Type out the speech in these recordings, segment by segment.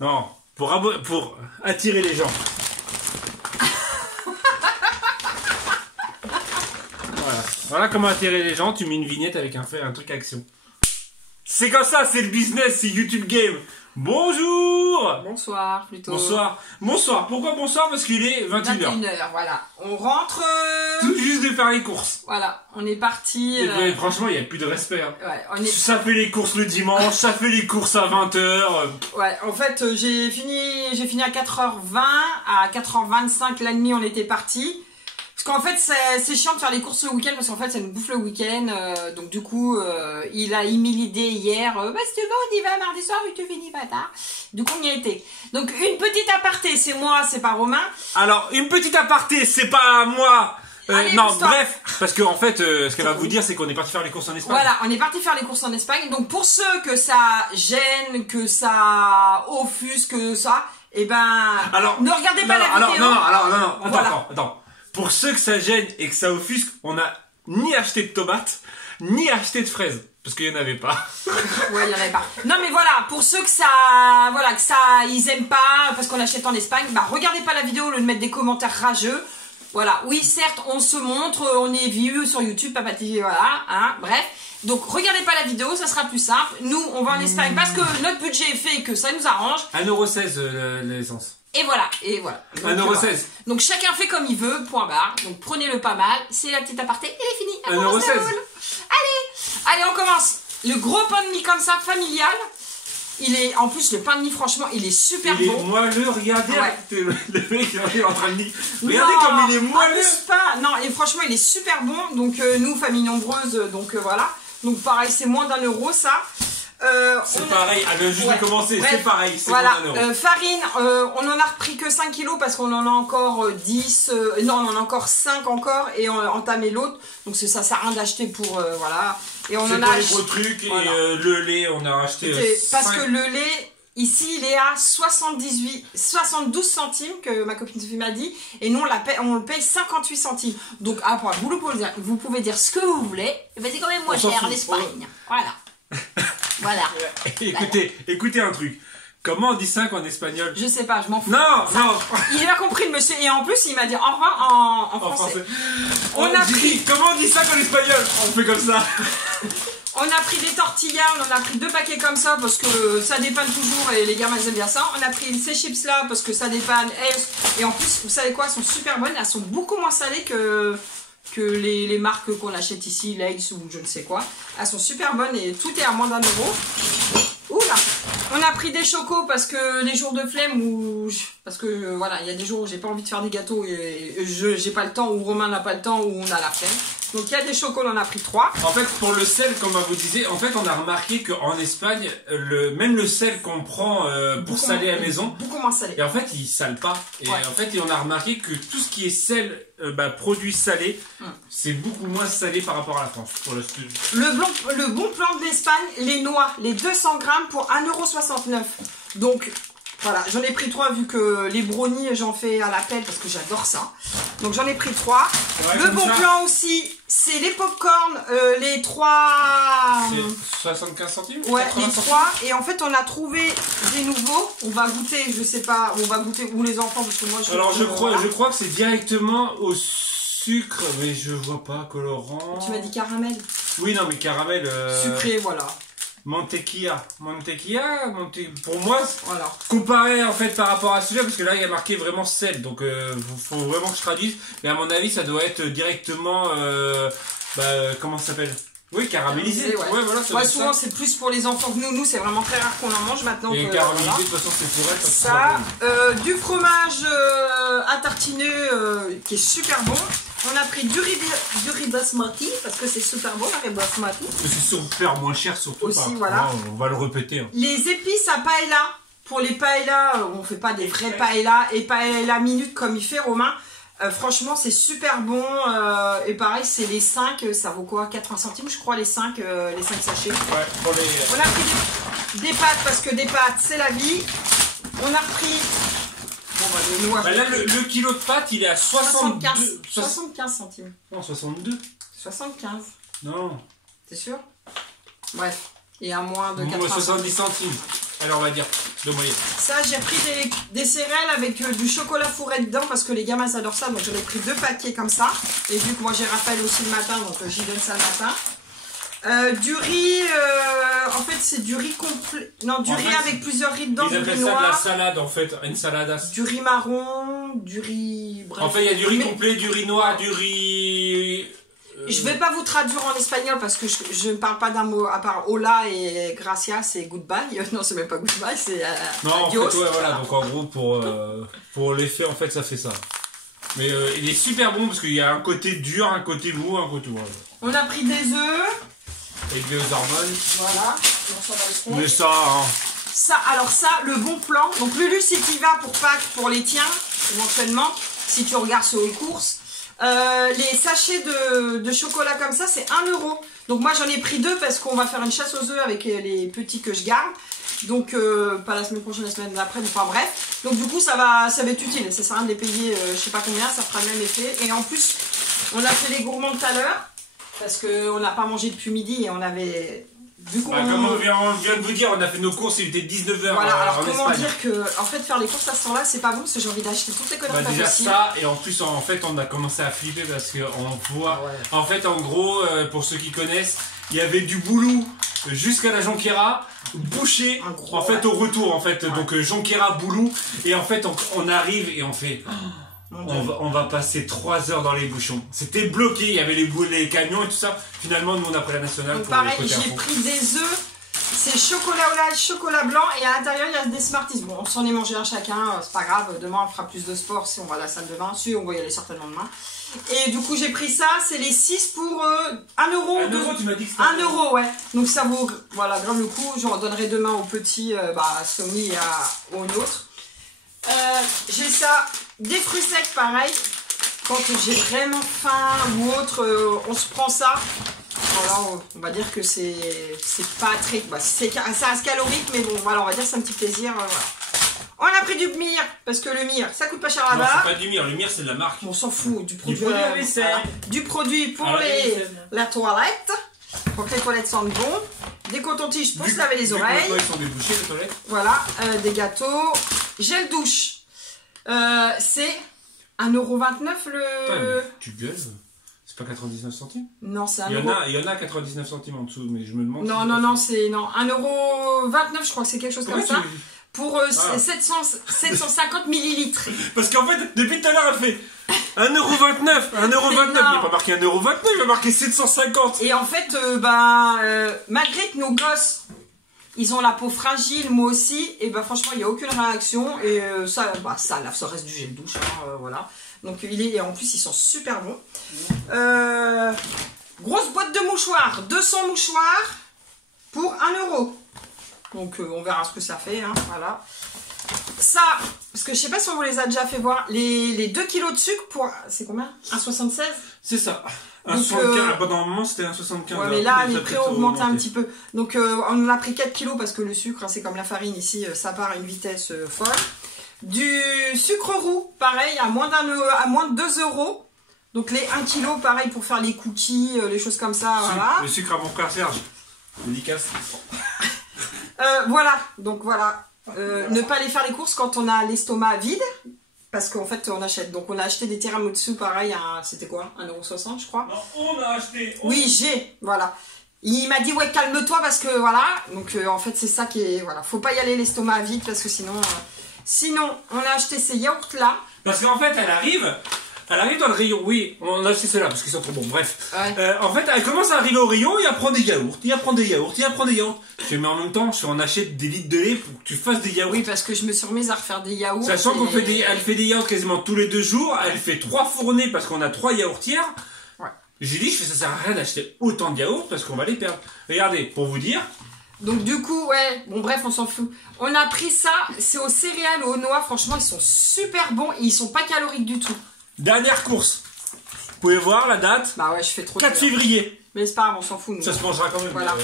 Non, pour attirer les gens. Voilà comment attirer les gens, tu mets une vignette avec un truc action. C'est comme ça, c'est le business, c'est YouTube Game. Bonjour. Bonsoir plutôt. Bonsoir. Bonsoir. Pourquoi bonsoir? Parce qu'il est 21h. 21h, voilà. On rentre... Tout juste de faire les courses. Voilà, on est parti... Franchement, il n'y a plus de respect. Hein. Ouais, Ça fait les courses le dimanche, ça fait les courses à 20h. Ouais, en fait, j'ai fini à 4h20. À 4h25, la nuit, on était parti. Parce qu'en fait, c'est chiant de faire les courses le week-end parce qu'en fait, ça nous bouffe le week-end. Donc du coup, il a émis l'idée hier. Bah si tu veux, on y va mardi soir, vu que tu finis pas tard. Du coup, on y a été. Donc une petite aparté, c'est moi, c'est pas Romain. Alors, une petite aparté, c'est pas moi. Allez, non, bref, parce qu'en fait, ce qu'elle va vous dire, c'est qu'on est parti faire les courses en Espagne. Voilà, on est parti faire les courses en Espagne. Donc pour ceux que ça gêne, que ça offusque, que ça, eh ben, alors, ne regardez pas la vidéo. Non, attends. Pour ceux que ça gêne et que ça offusque, on n'a ni acheté de tomates, ni acheté de fraises. Parce qu'il n'y en avait pas. Ouais, il n'y en avait pas. Non, mais voilà, pour ceux que ça, ils aiment pas, parce qu'on achète en Espagne, bah, regardez pas la vidéo au lieu de mettre des commentaires rageux. Voilà, oui, certes, on se montre, on est vieux sur YouTube, Papa TV, voilà, hein, bref. Donc, regardez pas la vidéo, ça sera plus simple. Nous, on va en Espagne parce que notre budget est fait et que ça nous arrange. 1,16€ l'essence. Et voilà. Donc, 1,16€. Donc chacun fait comme il veut, point barre. Donc prenez-le pas mal. C'est la petite aparté, elle est finie. 1,16€. Allez, on commence. Le gros pain de mie comme ça, familial. En plus, le pain de mie, franchement, il est super bon. Il est moelleux, regardez. Ouais. Le mec, il est en train de dire. Regardez comme il est moelleux. Non, et franchement, il est super bon. Donc nous, famille nombreuse, donc voilà. Donc pareil, c'est moins d'1€, ça. C'est pareil, elle vient juste de commencer, bref, c'est pareil, c'est voilà. moins d'1€. Farine, on en a repris que 5 kilos parce qu'on en a encore 10, non on en a encore 5 encore et on a entamé l'autre, donc ça sert à rien d'acheter pour, voilà. Et on en a les gros trucs, voilà. Et le lait on a acheté parce que le lait, ici il est à 72 centimes que ma copine Sophie m'a dit, et nous on le paye 58 centimes. Donc après, vous pouvez dire ce que vous voulez, c'est quand même moins cher l'Espagne, voilà. Voilà. Écoutez un truc. Comment on dit 5 en espagnol? Je sais pas, je m'en fous. Non. Il a compris le monsieur et en plus il m'a dit au revoir en français. Comment on dit 5 en espagnol? On fait comme ça. On a pris des tortillas, on en a pris 2 paquets comme ça parce que ça dépanne toujours et les gamins aiment bien ça. On a pris ces chips là parce que ça dépanne et en plus vous savez quoi, elles sont super bonnes, elles sont beaucoup moins salées que les marques qu'on achète ici, Lay's ou je ne sais quoi. Elles sont super bonnes et tout est à moins d'1€. Oula. On a pris des chocos parce que les jours de flemme parce que voilà, il y a des jours où j'ai pas envie de faire des gâteaux et j'ai pas le temps, ou Romain n'a pas le temps, ou on a la flemme. Donc il y a des chocos, on en a pris 3. En fait, pour le sel, comme vous disiez, en fait on a remarqué qu'en Espagne, même le sel qu'on prend pour saler à la maison, beaucoup moins salé. Et en fait il sale pas. Et ouais. En fait on a remarqué que tout ce qui est sel, produit salé, c'est beaucoup moins salé par rapport à la France. Pour le bon plan de l'Espagne, les noix, les 200 grammes pour 1,69€. Donc voilà, j'en ai pris 3 vu que les brownies j'en fais à la pelle parce que j'adore ça. Donc j'en ai pris 3. Ouais, le bon plan aussi, c'est les popcorn, les 3... 75 centimes? Ouais, les 3. Et en fait on a trouvé des nouveaux. On va goûter, je sais pas, on va goûter, ou les enfants parce que moi je... Alors je crois que c'est directement au sucre, mais je vois pas colorant. Tu m'as dit caramel? Oui, non mais caramel... Sucré, voilà. Mantequilla, pour moi, voilà. Comparé en fait par rapport à celui-là, parce que là il y a marqué vraiment sel, donc faut vraiment que je traduise, mais à mon avis ça doit être directement, comment ça s'appelle? Oui, caramélisé. Ouais, voilà, souvent c'est plus pour les enfants que nous c'est vraiment très rare qu'on en mange maintenant. Et caramélisé, de toute façon c'est pour elle. Ça, du fromage à tartiner qui est super bon. On a pris du riz basmati parce que c'est super bon, le riz basmati. C'est super moins cher surtout. Aussi, voilà. On va le répéter. Hein. Les épices à paella. Pour les paellas, on fait pas des vrais paellas et paella minute comme il fait Romain. Franchement, c'est super bon. Et pareil, c'est les 5, ça vaut quoi? 80 centimes, je crois, les 5 sachets. Ouais, pour les... On a pris des pâtes parce que des pâtes, c'est la vie. On a repris... Bon, là, le kilo de pâtes, il est à 75 centimes. Non, 62. 75. Non. T'es sûr? Bref. Et à moins de 80 70 centimes. Alors on va dire de moyenne. Ça, j'ai pris des céréales avec du chocolat fourré dedans parce que les gamins adorent ça. Donc j'en ai pris 2 paquets comme ça. Et vu que moi j'ai Raphaël aussi le matin, donc j'y donne ça le matin. Du riz, en fait c'est du riz complet. Non, du riz avec plusieurs riz dedans. Ils appellent ça de la salade en fait, une salade. Du riz marron, du riz. Bref. En fait, il y a du riz complet, du riz noir, du riz. Je vais pas vous traduire en espagnol parce que je ne parle pas d'un mot à part hola et gracias et goodbye. Non, c'est même pas goodbye, c'est non, adios. en fait, ouais, voilà. Donc en gros, pour l'effet, en fait, ça fait ça. Mais il est super bon parce qu'il y a un côté dur, un côté mou, un côté. Ouais. On a pris des œufs. Avec des hormones. Voilà. Mais ça, hein. Ça, alors ça, le bon plan. Donc Lulu, si tu y vas pour Pâques, pour les tiens, éventuellement, si tu regardes sur les courses. Les sachets de chocolat comme ça, c'est 1 €. Donc moi j'en ai pris 2 parce qu'on va faire une chasse aux œufs avec les petits que je garde. Donc pas la semaine prochaine, la semaine d'après, enfin bref. Donc du coup ça va être utile. Ça sert à rien de les payer je sais pas combien, ça fera le même effet. Et en plus, on a fait les gourmands tout à l'heure. Parce qu'on n'a pas mangé depuis midi et on avait... Comme on vient de vous dire, on a fait nos courses, il était 19 h. Voilà, alors en comment Espagne. dire que en fait faire les courses à ce temps-là, c'est pas bon parce que j'ai envie d'acheter toutes les conneries déjà possibles. ça, et en plus en fait on a commencé à flipper parce qu'on voit... ouais. En fait en gros, pour ceux qui connaissent, il y avait du boulou jusqu'à la Jonquera, bouché gros, en fait au retour en fait. Ouais. Donc Jonquera, boulou, et en fait on arrive et on fait... On va passer 3 heures dans les bouchons. C'était bloqué, il y avait les camions et tout ça. Finalement, nous on a pris la nationale. Donc pour pareil, le côté à j'ai fond. pris des œufs, c'est chocolat au lait, chocolat blanc et à l'intérieur il y a des Smarties. Bon, on s'en est mangé un chacun, c'est pas grave. Demain on fera plus de sport si on va à la salle de bain. Si on va y aller certainement demain. Et du coup j'ai pris ça, c'est les 6 pour 1 €. 1 €, tu m'as dit que c'était 1 €, ouais. Donc ça vaut, voilà, grave le coup. J'en donnerai demain au petit, à Somi et au nôtre. J'ai ça, des fruits secs pareil. Quand j'ai vraiment faim ou autre, on se prend ça. Voilà, on va dire que c'est pas très... Bah, ça reste calorique, mais bon, voilà, on va dire que c'est un petit plaisir. Voilà. On a pris du myrrhe, parce que le myrrhe, ça coûte pas cher Non, là-bas. c'est pas du myrrhe, le myrrhe c'est de la marque. On s'en fout, du produit, à vaisselle. voilà. Du produit pour Ah, la toilette, pour que les toilettes sentent bon. Des cotons-tiges pour se laver les oreilles. Ils sont débouchés les toilettes. Voilà, des gâteaux. Gel douche. C'est 1,29 € le... Putain, tu gueules. C'est pas 99 centimes. Non, c'est 1 Il €. y en a 99 centimes en dessous, mais je me demande. Non, c'est... Non, 1,29 €, je crois que c'est quelque chose comme ça. Tu... Pour 750 millilitres. Parce qu'en fait, depuis tout à l'heure, elle fait 1,29 €. 1,29 €. Il n'y a pas marqué 1,29 €, il va marquer 750. Et en fait, malgré que nos gosses, ils ont la peau fragile, moi aussi, et ben franchement, il n'y a aucune réaction. Et ça lave, ça reste du gel douche, hein, voilà. Donc en plus, ils sont super bons. Grosse boîte de mouchoirs, 200 mouchoirs pour 1 €. Donc on verra ce que ça fait, hein, voilà. Ça, parce que je sais pas si on vous les a déjà fait voir, les 2 kilos de sucre pour... C'est combien? 1,76 €? C'est ça. Donc, 1,75 €. Pendant un moment, c'était 1,75 €. Ouais, mais là, les prix ont augmenté un petit peu. Donc on en a pris 4 kilos parce que le sucre, hein, c'est comme la farine ici, ça part à une vitesse folle. Du sucre roux, pareil, à moins de 2 €. Donc les 1 kg, pareil, pour faire les cookies, les choses comme ça, voilà. Le sucre à mon frère Serge. Dédicace. Voilà, donc voilà. Ne pas aller faire les courses quand on a l'estomac vide. Parce qu'en fait, on achète. Donc on a acheté des tiramisu, pareil, c'était quoi? 1,60 € je crois. Non, on a acheté. Oui, voilà. Il m'a dit, ouais, calme-toi parce que voilà. Donc en fait, c'est ça qui est... Voilà, faut pas y aller l'estomac vide parce que sinon... Sinon, on a acheté ces yaourts-là. Parce qu'en fait, elle arrive dans le rayon. Oui, on a acheté ceux-là parce qu'ils sont trop bons. Bref. Ouais. En fait, elle commence à arriver au rayon et elle prend des yaourts. Il prend des yaourts. Je fais, mais en même temps, on achète des litres de lait pour que tu fasses des yaourts. Oui, parce que je me suis remise à refaire des yaourts. Sachant elle fait des yaourts quasiment tous les 2 jours. Elle fait 3 fournées parce qu'on a 3 yaourtières. Ouais. J'ai dit, ça sert à rien d'acheter autant de yaourts parce qu'on va les perdre. Regardez, pour vous dire. Donc du coup, ouais, bon bref, on s'en fout. On a pris ça, c'est aux céréales, aux noix, franchement, ils sont super bons et ils sont pas caloriques du tout. Dernière course. pouvez voir la date. Bah ouais, je fais trop 4 de février. Mais c'est pas grave, on s'en fout. Nous. Ça se mangera quand même. Voilà.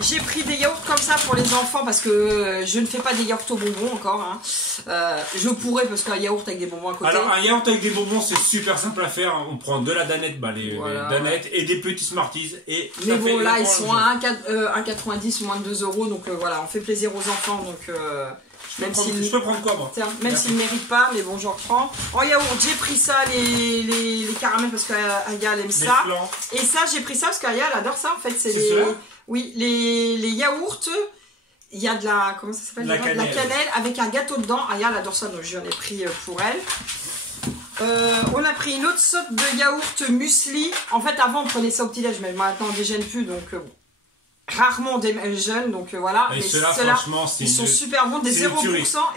J'ai pris des yaourts comme ça pour les enfants parce que je ne fais pas des yaourts aux bonbons encore. Hein. Je pourrais parce qu'un yaourt avec des bonbons à côté. Alors un yaourt avec des bonbons c'est super simple à faire. On prend de la danette, les danettes et des petits Smarties. Et mais bon là ils sont à 1,90 moins de 2 euros. Donc voilà, on fait plaisir aux enfants. Donc je peux prendre quoi moi? Même s'ils ne méritent pas, mais bon, j'en reprends. En yaourt, j'ai pris ça, les caramels, parce qu'Aya elle aime ça. Et ça, j'ai pris ça parce qu'Aya elle adore ça en fait. C'est oui, les yaourts. Il y a de la. Comment ça s'appelle? La cannelle avec un gâteau dedans. Aya elle adore ça, donc j'en ai pris pour elle. On a pris une autre sorte de yaourt muesli. En fait, avant on prenait ça au petit-déj, mais maintenant on ne déjeune plus, donc bon. Rarement on déjeune, donc voilà. Et ceux-là, franchement, ils sont super bons, des 0%.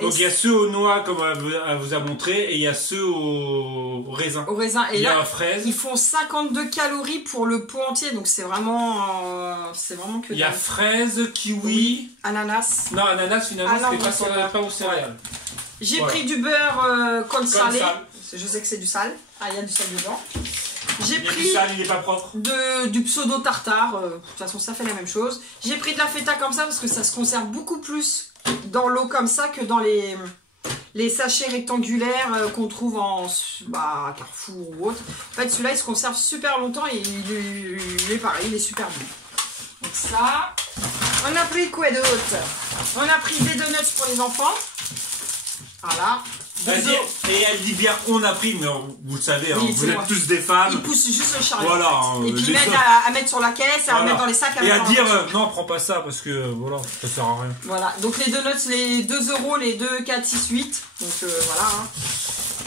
Donc il y a ceux aux noix, comme elle vous a montré, et il y a ceux au raisin. Au raisin, et là, fraise. Ils font 52 calories pour le pot entier, donc c'est vraiment que. Il y a fraise, kiwi, ananas. Non, ananas finalement, c'était pas au céréales. J'ai pris du beurre col salé. Je sais que c'est du sal. Ah, il y a du sal dedans. J'ai pris du sal, il est pas propre. Du pseudo tartare. De toute façon, ça fait la même chose. J'ai pris de la feta comme ça parce que ça se conserve beaucoup plus dans l'eau comme ça que dans les sachets rectangulaires qu'on trouve en Carrefour ou autre. En fait, celui-là, il se conserve super longtemps et il est pareil, il est super bon. Donc ça, on a pris quoi d'autre? On a pris des donuts pour les enfants. Voilà. Et elle dit bien on a pris, mais vous le savez, oui, vous êtes tous des femmes. Ils poussent juste le chariot. Voilà. Et puis ils mettent à mettre sur la caisse, à mettre dans les sacs. Et à dire non, prends pas ça parce que voilà, ça sert à rien. Voilà, donc les donuts, les 2 euros, les 2, 4, 6, 8. Donc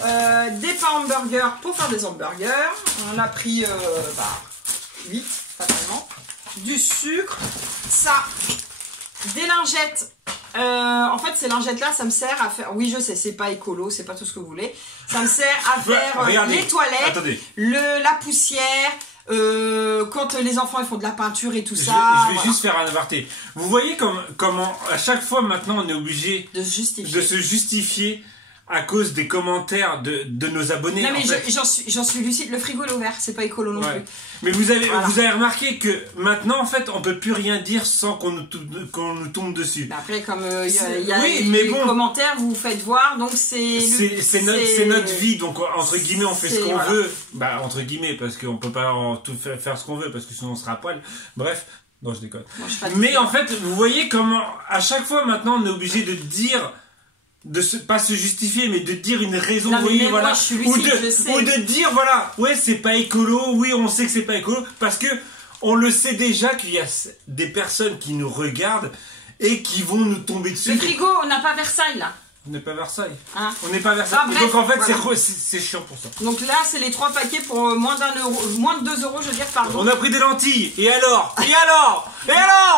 voilà. Des pains hamburgers pour faire des hamburgers. On a pris 8, fatalement. Du sucre. Ça. Des lingettes. En fait, ces lingettes-là, ça me sert à faire. Oui, je sais, c'est pas écolo, c'est pas tout ce que vous voulez. Ça me sert à faire les toilettes, la poussière. Quand les enfants ils font de la peinture et tout ça. Je vais juste faire un aparté. Vous voyez comment à chaque fois maintenant on est obligé de se justifier à cause des commentaires de nos abonnés. Non mais j'en suis lucide, le frigo est ouvert, c'est pas écolo non plus. Mais vous avez remarqué que maintenant en fait on peut plus rien dire sans qu'on nous tombe dessus. Après comme il y a les commentaires, vous faites voir, donc c'est notre vie, donc entre guillemets on fait ce qu'on veut. Bah entre guillemets parce qu'on peut pas tout faire ce qu'on veut parce que sinon on sera à poil. Bref. Non je déconne. Mais en fait vous voyez comment à chaque fois maintenant on est obligé de dire pas se justifier mais de dire une raison non, oui voilà moi, lucide, ou de dire voilà ouais c'est pas écolo, oui on sait que c'est pas écolo parce que on le sait déjà qu'il y a des personnes qui nous regardent et qui vont nous tomber dessus. Le frigo, on n'a pas Versailles là. On n'est pas Versailles. Hein? On n'est pas Versailles. Bref, donc en fait voilà. c'est chiant pour ça. Donc là c'est les 3 paquets pour moins de 2 euros je veux dire pardon. On a pris des lentilles. Et alors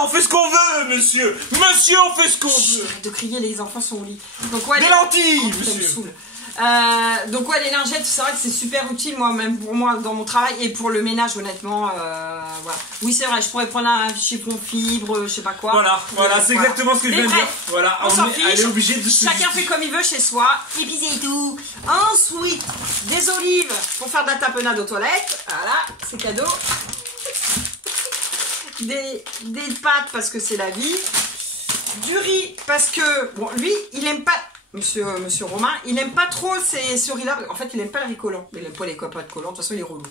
on fait ce qu'on veut monsieur. Monsieur on fait ce qu'on veut. Arrête de crier, les enfants sont au lit. Donc des lentilles monsieur. Donc les lingettes c'est vrai que c'est super utile même pour moi dans mon travail et pour le ménage honnêtement voilà. Oui c'est vrai je pourrais prendre un chiffon fibre je sais pas quoi. Voilà c'est exactement ce que je viens de dire. Voilà on s'en fiche. Elle est obligée de chacun fait comme il veut chez soi et puis c'est tout. Ensuite des olives pour faire de la tapenade aux toilettes, voilà c'est cadeau. Des pâtes parce que c'est la vie. Du riz parce que bon lui il aime pas. Monsieur Romain, il aime pas trop ce riz-là. En fait, il aime pas le riz collant. Il aime pas les pâtes collantes. De toute façon, il est relou.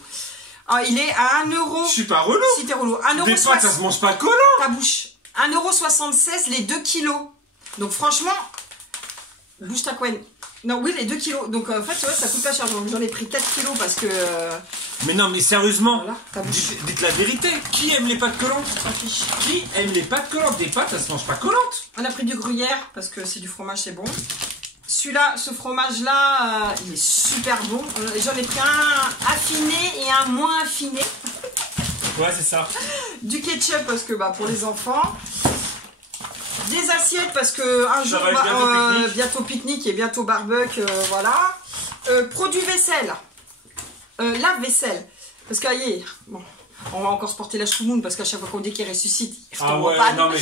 Alors, il est à 1 euro. Je suis pas relou. Si t'es relou. 1 euro. Des pâtes, ça se mange pas collant. Ta bouche. 1,76 € les 2 kilos. Donc, franchement, bouge ta couenne. Non, oui, les 2 kilos. Donc, en fait, tu vois, ça coûte pas cher. J'en ai pris 4 kilos parce que. Mais non, mais sérieusement, voilà, dites la vérité. Qui aime les pâtes collantes? Qui aime les pâtes collantes? Des pâtes, ça se mange pas collantes. On a pris du gruyère parce que c'est du fromage, c'est bon. Celui-là, ce fromage-là, il est super bon. J'en ai pris un affiné et un moins affiné. Ouais, c'est ça. Du ketchup parce que pour les enfants. Des assiettes parce que un jour, bientôt pique-nique et bientôt barbecue, voilà. Produits vaisselle. Lave-vaisselle. Parce que, bon, on va encore se porter la choumoune parce qu'à chaque fois qu'on dit qu'il ressuscite, il retombe en panne. Non mais...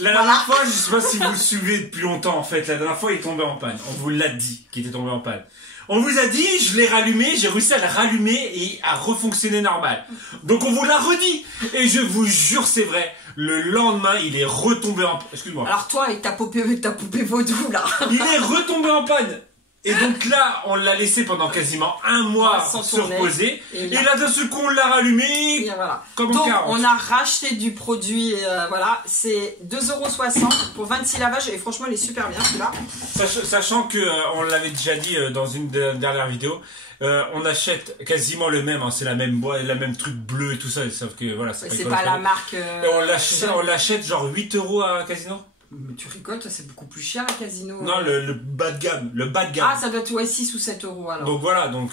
La dernière fois, je sais pas si vous le suivez depuis longtemps en fait, la dernière fois il est tombé en panne. On vous l'a dit qu'il était tombé en panne. On vous a dit, je l'ai rallumé, j'ai réussi à le rallumer et à refonctionner normal. Donc on vous l'a redit. Et je vous jure, c'est vrai. Le lendemain, il est retombé en... Excuse-moi. Alors toi, avec ta poupée vaudou, là. Il est retombé en panne. Et donc là, on l'a laissé pendant quasiment un mois se reposer. Et là, d'un seul coup, on l'a rallumé. Et voilà. Comme donc, 40. on a racheté du produit. Voilà, c'est 2,60 € pour 26 lavages. Et franchement, il est super bien celui-là. Sachant que, on l'avait déjà dit dans une dernière vidéo, on achète quasiment le même. Hein, c'est la même boîte, la même truc bleu et tout ça. Sauf que voilà, c'est pas la marque. On l'achète genre 8 € à Casino. Mais tu rigoles, toi, c'est beaucoup plus cher à Casino. Non, le bas de gamme. Le bas de gamme. Ah, ça doit être 6 ou 7 € alors. Donc voilà, donc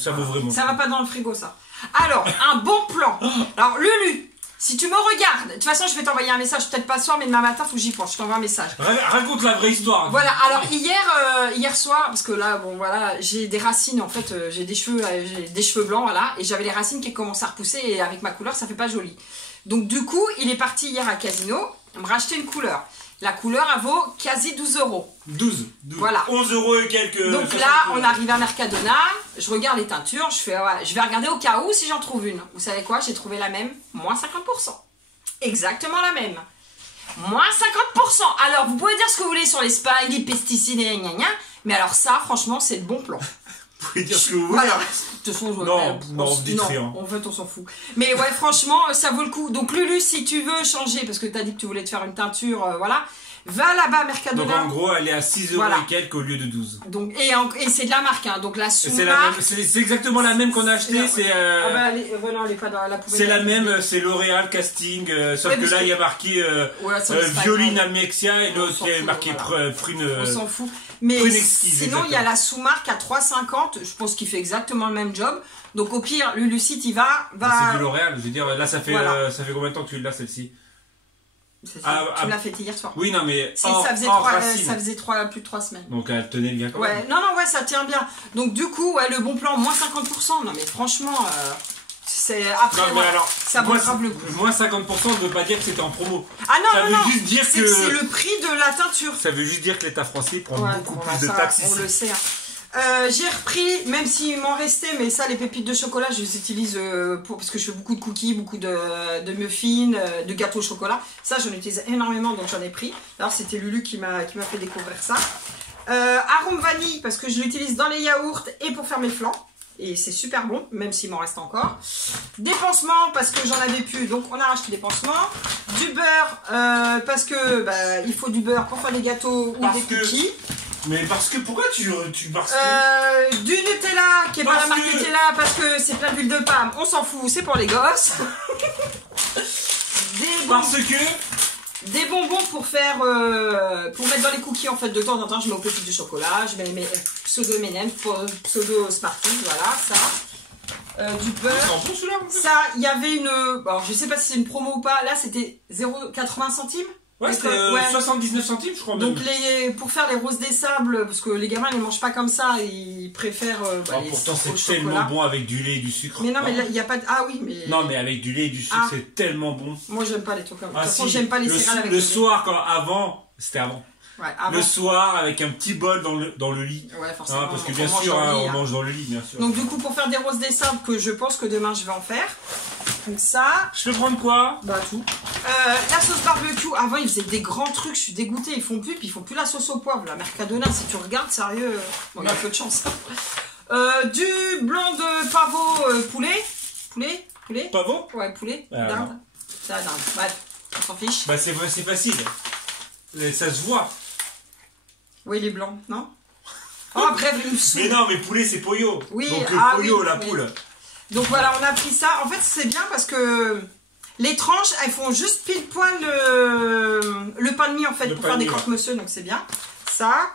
ça vaut vraiment. Ça va pas dans le frigo, ça. Alors, un bon plan. Alors, Lulu, si tu me regardes, de toute façon, je vais t'envoyer un message, peut-être pas ce soir, mais demain matin, faut que j'y pense. Je t'envoie un message. Raconte la vraie histoire. Voilà, alors hier soir, parce que là, bon voilà, j'ai des racines, en fait, j'ai des cheveux blancs, voilà, et j'avais les racines qui commencent à repousser, et avec ma couleur, ça fait pas joli. Donc, du coup, il est parti hier à Casino me racheter une couleur. La couleur, elle vaut quasi 12 €. 12. Voilà. 11 € et quelques. Donc là, on arrive à Mercadona, je regarde les teintures, je fais, ouais, je vais regarder au cas où si j'en trouve une. Vous savez quoi? J'ai trouvé la même, moins 50%. Exactement la même. Moins 50%. Alors, vous pouvez dire ce que vous voulez sur les spies, les pesticides et gna gna, mais alors ça, franchement, c'est le bon plan. Vous pouvez dire ce que vous voulez. Voilà. De toute façon, non, dites rien. En fait, on s'en fout. Mais ouais, franchement, ça vaut le coup. Donc, Lulu, si tu veux changer, parce que tu as dit que tu voulais te faire une teinture, voilà, va là-bas à Mercadona. Donc, en gros, elle est à 6 € et quelques au lieu de 12. Donc, et c'est de la marque, hein. Donc, la sous-marque. C'est exactement la même qu'on a acheté. C'est ah bah, elle est pas dans la poubelle. C'est la même, c'est L'Oréal Casting, sauf que là, il y a marqué Violine Amexia et l'autre, il y a marqué Prune. On s'en fout. Mais sinon, il y a la sous-marque à 3,50. Je pense qu'il fait exactement le même job. Donc, au pire, Lulu, si tu va. C'est de L'Oréal. Je veux dire, là, ça fait combien de temps que tu l'as, celle-ci? Tu me l'as fait hier soir. Oui, non, mais. Ça faisait plus de 3 semaines. Donc, elle tenait bien quand même. Non, ça tient bien. Donc, du coup, ouais, le bon plan, moins 50%. Non, mais franchement. C'est après, non, mais alors, ça vaut grave le coup. Moins 50% ne veut pas dire que c'était en promo. Ah non, ça veut juste dire que c'est le prix de la teinture. Ça veut juste dire que l'État français prend beaucoup plus de taxes ici. On le sait. J'ai repris, même s'il m'en restait, mais ça, les pépites de chocolat, je les utilise parce que je fais beaucoup de cookies, beaucoup de muffins, de gâteaux au chocolat. Ça, j'en utilise énormément, donc j'en ai pris. Alors, c'était Lulu qui m'a fait découvrir ça. Arôme vanille, parce que je l'utilise dans les yaourts et pour faire mes flancs. Et c'est super bon, même s'il m'en reste encore. Des pansements, parce que j'en avais plus, donc on a racheté des pansements. Du beurre, parce que il faut du beurre pour faire des gâteaux ou des cookies. Mais parce que, pourquoi tu du Nutella, qui est pas la marque Nutella, parce que c'est plein d'huile de palme, on s'en fout, c'est pour les gosses. Des bonbons pour faire, pour mettre dans les cookies en fait de temps en temps. Je mets au petit du chocolat, je mets mes pseudo M&M, pseudo Smarties, voilà ça. Du beurre. Ça, il y avait une, alors je sais pas si c'est une promo ou pas. Là, c'était 0,80 centimes. Ouais, c'était 79 centimes, je crois. Donc pour faire les roses des sables, parce que les gamins ils mangent pas comme ça, ils préfèrent. Pourtant c'est tellement bon avec du lait et du sucre. Mais non, mais là il y a pas de. Ah oui, mais. Non, mais avec du lait et du sucre, c'est tellement bon. Moi j'aime pas les trucs comme ça. De toute façon, j'aime pas les céréales avec le soir, c'était avant. Ouais, avant. Le soir avec un petit bol dans le lit. Ouais, forcément. Parce que bien sûr, on mange dans le lit, bien sûr. Donc du coup, pour faire des roses des sables, que je pense que demain je vais en faire. Donc ça. Je peux prendre quoi? Bah tout. La sauce barbecue. Avant ils faisaient des grands trucs, je suis dégoûtée. Ils font plus, puis ils font plus la sauce au poivre. La Mercadona, si tu regardes, sérieux, bon, il y a peu de chance. Du blanc de pavot poulet. Pavot? Ouais, poulet. Dinde. C'est la dinde. Bref, on s'en fiche. Bah c'est facile. Ça se voit. Oui, les blancs, non? Oh, bref, il me saoule. Mais non, mais poulet, c'est pollo. Oui, donc pollo, la poule. Donc voilà, on a pris ça. En fait, c'est bien parce que les tranches, elles font juste pile poil le pain de mie, en fait, pour faire des croque-monsieur, donc c'est bien. Ça.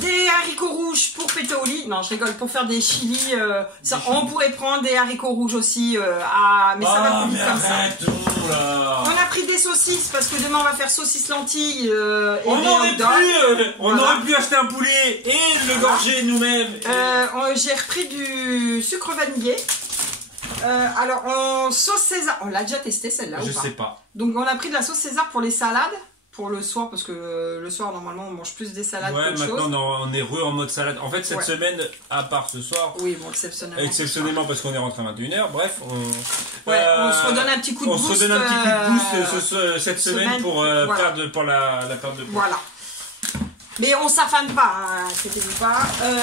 Des haricots rouges pour péter au lit. Non, je rigole, pour faire des chili. Ça, on pourrait prendre des haricots rouges aussi. Mais ça va plus vite comme ça. On a pris des saucisses parce que demain on va faire saucisses lentilles. On aurait pu acheter un poulet et le gorger nous-mêmes. J'ai repris du sucre vanillé. Alors en sauce César, on l'a déjà testé celle-là ou pas? Je sais pas. Donc on a pris de la sauce César pour les salades. pour le soir, parce que le soir, normalement, on mange plus des salades qu'autre chose. Maintenant, on est en mode salade. En fait, cette semaine, à part ce soir... Oui, bon, exceptionnellement. Exceptionnellement, parce qu'on est rentré à 21h. Bref, on se redonne un petit coup de boost. On se redonne un petit coup de boost cette semaine pour la perte de poids. Voilà. Mais on s'affane pas, hein, inquiétez-vous pas.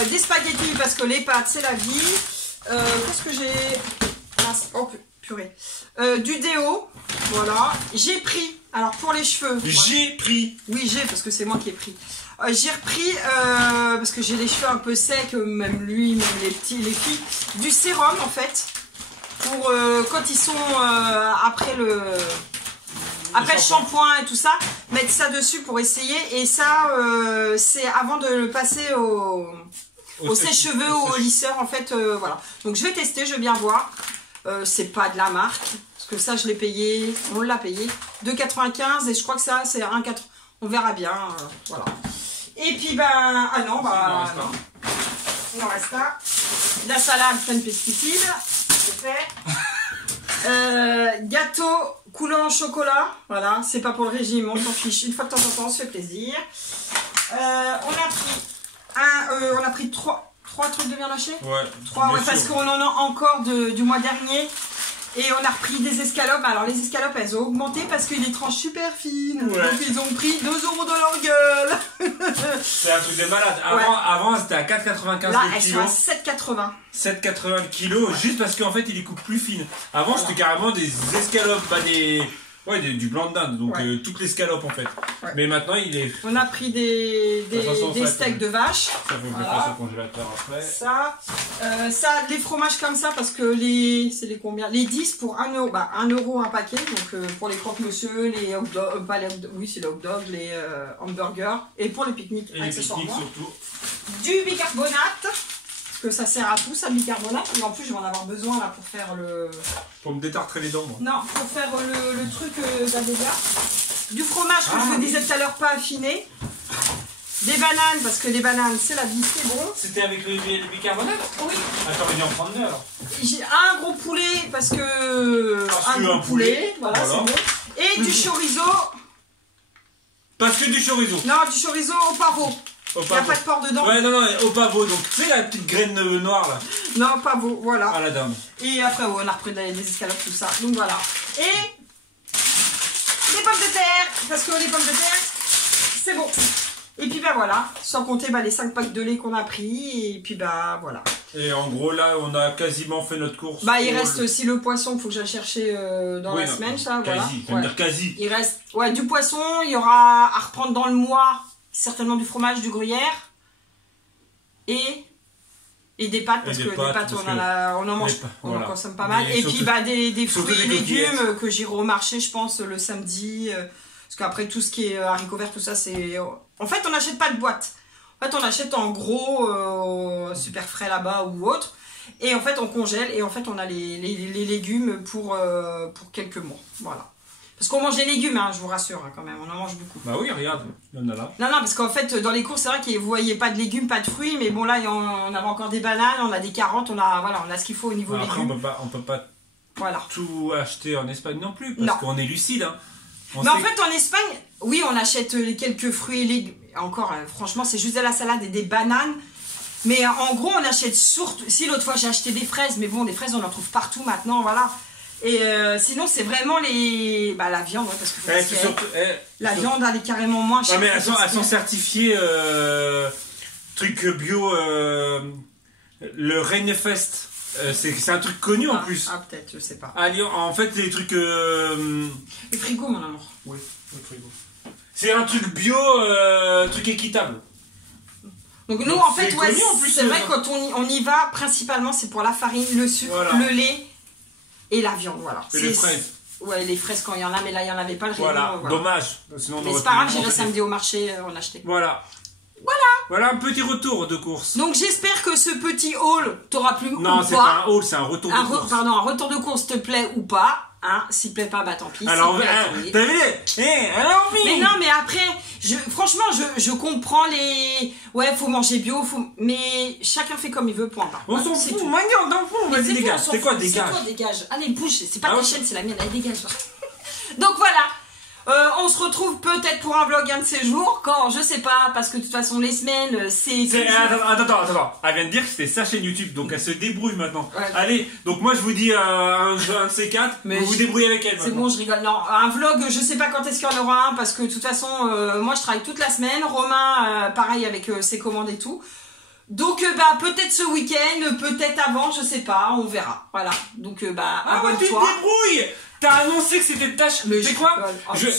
Des spaghettis, parce que les pâtes, c'est la vie. Qu'est-ce que j'ai... Oh, purée. Du déo, voilà. J'ai pris, alors pour les cheveux... J'ai pris. Oui, parce que c'est moi qui ai pris. J'ai repris, parce que j'ai les cheveux un peu secs, même lui, même les filles, du sérum en fait, pour quand ils sont après le shampoing et tout ça, mettre ça dessus pour essayer. Et ça, c'est avant de le passer au sèche-cheveux ou au lisseur en fait, voilà. Donc je vais tester, je vais bien voir. C'est pas de la marque, parce que ça je l'ai payé, on l'a payé, 2,95 et je crois que ça c'est 1,4. On verra bien, voilà. Et puis ben, ah non, bah non. Il en reste un. La salade pleine de pesticides, c'est fait. Gâteau coulant au chocolat, voilà, c'est pas pour le régime, on s'en fiche, une fois de temps en temps, on se fait plaisir. On a pris 3 trucs de viande hachée. Ouais. 3, parce qu'on en a encore du mois dernier. Et on a repris des escalopes. Alors les escalopes, elles ont augmenté parce que les tranches super fines. Ouais. Donc ils ont pris 2 € dans leur gueule. C'est un truc de malade. Avant c'était à 4,95 Là, le elles kilo. sont à 7,80. 7,80 le kilo, juste parce qu'en fait ils les coupent plus fines. Avant c'était carrément des escalopes, du blanc de dinde, donc toutes les escalopes en fait. Ouais. Mais maintenant on a pris des steaks de vache. Ça vous le mettre au congélateur après. Ça, les fromages comme ça, parce que c'est les combien? Les 10 pour 1 €, 1 € un paquet, donc pour les croque-monsieur, les hot dogs, c'est les hot dogs, les hamburgers, et pour les pique-niques, accessoirement. Surtout. Du bicarbonate, parce que ça sert à tout, ça, le bicarbonate, et en plus je vais en avoir besoin là pour faire le... Pour me détartrer les dents, moi. Non, pour faire le truc d'Adélia. Du fromage que je vous disais tout à l'heure, pas affiné. Des bananes, parce que les bananes, c'est la vie, c'est bon. C'était avec le bicarbonate? Oui. Attends, il y en prendre deux alors. J'ai un gros poulet, parce que... un gros poulet, voilà. C'est bon. Et du chorizo. Parce que du chorizo. Non, du chorizo au pavot. Il n'y a pas de porc dedans. Ouais, non, au pavot. Donc, tu sais la petite graine noire là. Non, pavot, voilà. Ah, la dame. Et après, on a repris des escalopes, tout ça. Donc voilà. Et les pommes de terre. Parce que les pommes de terre, c'est bon. Et puis ben voilà. Sans compter les 5 packs de lait qu'on a pris. Et puis ben voilà. Et en gros, là, on a quasiment fait notre course. Il reste aussi le poisson qu'il faut que j'aille chercher dans la semaine, ça. Quasi, voilà. Dire quasi. Il reste du poisson. Il y aura à reprendre dans le mois. Certainement du fromage, du gruyère et des pâtes, parce que des pâtes on en mange, on en consomme pas mal. Et puis des fruits et légumes que j'irai au marché, je pense, le samedi. Parce qu'après tout ce qui est haricots verts, tout ça, c'est... En fait, on n'achète pas de boîte. En fait, on achète en gros super frais là-bas ou autre. Et en fait, on congèle et en fait, on a les légumes pour quelques mois. Voilà. Parce qu'on mange des légumes, hein, je vous rassure, hein, quand même, on en mange beaucoup. Bah oui, regarde, il y en a là. Non, parce qu'en fait, dans les courses, c'est vrai que vous voyez pas de légumes, pas de fruits, mais bon, là, on avait encore des bananes, on a des carottes, on a ce qu'il faut au niveau légumes. Après, on peut pas tout acheter en Espagne non plus, parce qu'on est lucide. Hein. Mais en fait, en Espagne, oui, on achète quelques fruits et légumes. Encore, franchement, c'est juste de la salade et des bananes. Mais en gros, on achète surtout... Si l'autre fois, j'ai acheté des fraises, mais bon, des fraises, on en trouve partout maintenant, voilà. Et sinon, c'est vraiment la viande, parce que la viande, elle est carrément moins chère. Mais elles sont certifiées truc bio, le Reinefest. C'est un truc connu en plus. Ah, peut-être, je sais pas. En fait, les trucs. Le frigo, mon amour. Oui, le frigo. C'est un truc bio, truc équitable. Donc nous, en fait, c'est vrai, quand on y va, principalement, c'est pour la farine, le sucre, le lait. Et la viande, voilà. Et les fraises. Ouais, les fraises quand il y en a, mais là, il n'y en avait pas le rayon. Voilà, dommage. Sinon, mais c'est pas grave, j'irai samedi au marché en acheter. Voilà, un petit retour de course. Donc, j'espère que ce petit haul t'aura plu ou pas. Non, c'est pas un haul, c'est un retour de course. Pardon, un retour de course te plaît ou pas. Hein, s'il te plaît pas, tant pis. Alors, t'as vu? Mais non, mais après, franchement, je comprends les... Ouais, faut manger bio, mais chacun fait comme il veut, point. On s'en fout, on s'en fout, vas-y, dégage. C'est quoi, dégage? C'est toi, dégage. Allez, bouge, c'est pas ta chaîne, c'est la mienne, allez, dégage. Donc voilà, On se retrouve peut-être pour un vlog un de ces jours, quand, je sais pas, parce que de toute façon les semaines, c'est... Attends, elle vient de dire que c'était sa chaîne YouTube, donc elle se débrouille maintenant. Ouais. Allez, donc moi je vous dis un de ces quatre, vous vous débrouillez avec elle. C'est bon, je rigole. Non, un vlog, je sais pas quand est-ce qu'il y en aura un, parce que de toute façon, moi je travaille toute la semaine, Romain, pareil avec ses commandes et tout. Donc peut-être ce week-end, peut-être avant, je sais pas, on verra. Voilà, donc abonne-toi. Tu te débrouilles. T'as annoncé que c'était de tâche. C'est quoi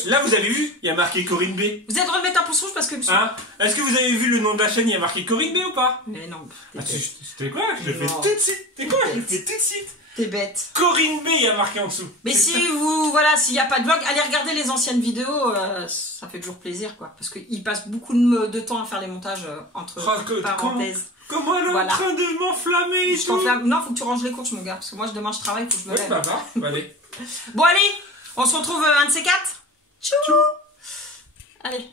Là, vous avez vu, il y a marqué Corinne B. Vous êtes en train de mettre un pouce rouge parce que... Est-ce que vous avez vu le nom de la chaîne, il y a marqué Corinne B ou pas? Mais non. C'était quoi? Je le fais tout de suite. C'est quoi? Je le fais tout de suite. T'es bête. Corinne B, il y a marqué en dessous. Mais si vous... Voilà, s'il n'y a pas de vlog, allez regarder les anciennes vidéos, ça fait toujours plaisir, quoi. Parce qu'il passe beaucoup de temps à faire les montages entre parenthèses. Comment elle est en train de m'enflammer? Non, faut que tu ranges les courses, mon gars. Parce que moi, demain, je travaille, faut que je me lève. Allez. Bon, allez, on se retrouve un de ces quatre. Tchou. Allez.